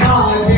Hare